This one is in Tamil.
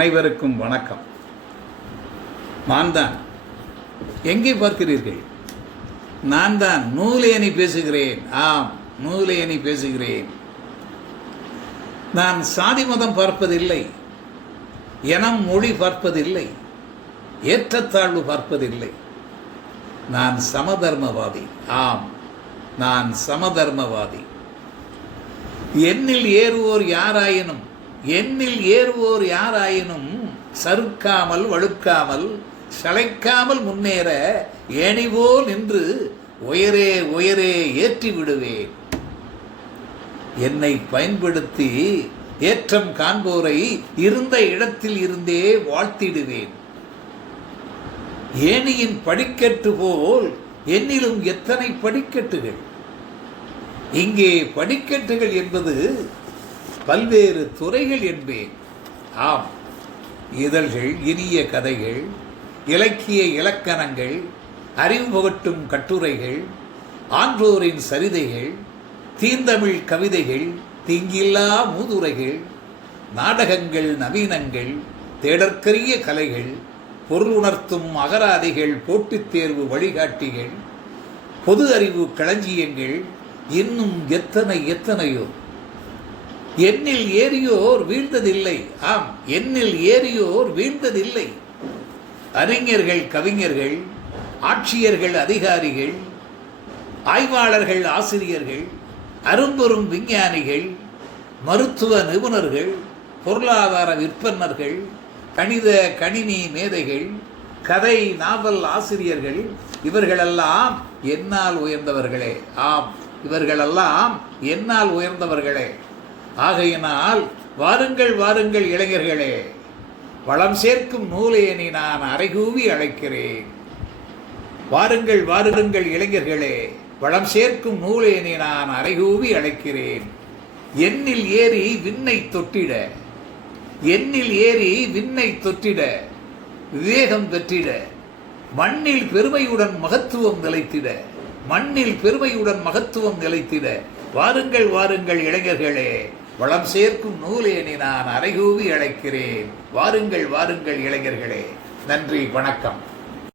அனைவருக்கும் வணக்கம். நான் தான். எங்கே பார்க்கிறீர்கள்? நான் தான் நூலேணி பேசுகிறேன். ஆம், நூலேணி பேசுகிறேன். நான் சாதி மதம் பார்ப்பதில்லை, இனம் மொழி பார்ப்பதில்லை, ஏற்றத்தாழ்வு பார்ப்பதில்லை. நான் சமதர்மவாதி. ஆம், நான் சமதர்மவாதி. எண்ணில் ஏறுவோர் யாராயினும் சறுக்காமல் வழுக்காமல் சளைக்காமல் முன்னேற ஏணிபோல் நின்று உயரே உயரே ஏற்றி விடுவேன். என்னை பயன்படுத்தி ஏற்றம் காண்போரை இருந்த இடத்தில் இருந்தே வாழ்த்திடுவேன். ஏணியின் படிக்கட்டு போல் என்னிலும் எத்தனை படிக்கட்டுகள். இங்கே படிக்கட்டுகள் என்பது பல்வேறு துறைகள் என்பேன். ஆம், இதழ்கள், இனிய கதைகள், இலக்கிய இலக்கணங்கள், அறிவு புகட்டும் கட்டுரைகள், ஆன்றோரின் சரிதைகள், தீந்தமிழ் கவிதைகள், தீங்கில்லா மூதுரைகள், நாடகங்கள், நவீனங்கள், தேடற்கரிய கலைகள், பொருள் உணர்த்தும் அகராதிகள், போட்டித் தேர்வு வழிகாட்டிகள், பொது அறிவு களஞ்சியங்கள், இன்னும் எத்தனையோ. எண்ணில் ஏறியோர் வீழ்ந்ததில்லை. ஆம், எண்ணில் ஏறியோர் வீழ்ந்ததில்லை. அறிஞர்கள், கவிஞர்கள், ஆட்சியர்கள், அதிகாரிகள், ஆய்வாளர்கள், ஆசிரியர்கள், அரும்பெரும் விஞ்ஞானிகள், மருத்துவ நிபுணர்கள், பொருளாதார விற்பனர்கள், கணினி மேதைகள், கதை நாவல் ஆசிரியர்கள், இவர்களெல்லாம் என்னால் உயர்ந்தவர்களே. ஆம், இவர்களெல்லாம் என்னால் உயர்ந்தவர்களே. ஆகையினால் வாருங்கள் வாருங்கள் இளைஞர்களே, வளம் சேர்க்கும் நூலேணி நான் அறைகூவி அழைக்கிறேன். வாருங்கள் வாருங்கள் இளைஞர்களே, வளம் சேர்க்கும் நூலேணி நான் அறைகூவி அழைக்கிறேன். எண்ணில் ஏறி விண்ணை தொட்டிட, எண்ணில் ஏறி விண்ணை தொட்டிட, விவேகம் பெற்றிட, மண்ணில் பெருமையுடன் மகத்துவம் நிலைத்திட, மண்ணில் பெருமையுடன் மகத்துவம் நிலைத்திட வாருங்கள் வாருங்கள் இளைஞர்களே, வளம் சேர்க்கும் நூலேணி நான் அறைகூவி அழைக்கிறேன். வாருங்கள் வாருங்கள் இளைஞர்களே. நன்றி, வணக்கம்.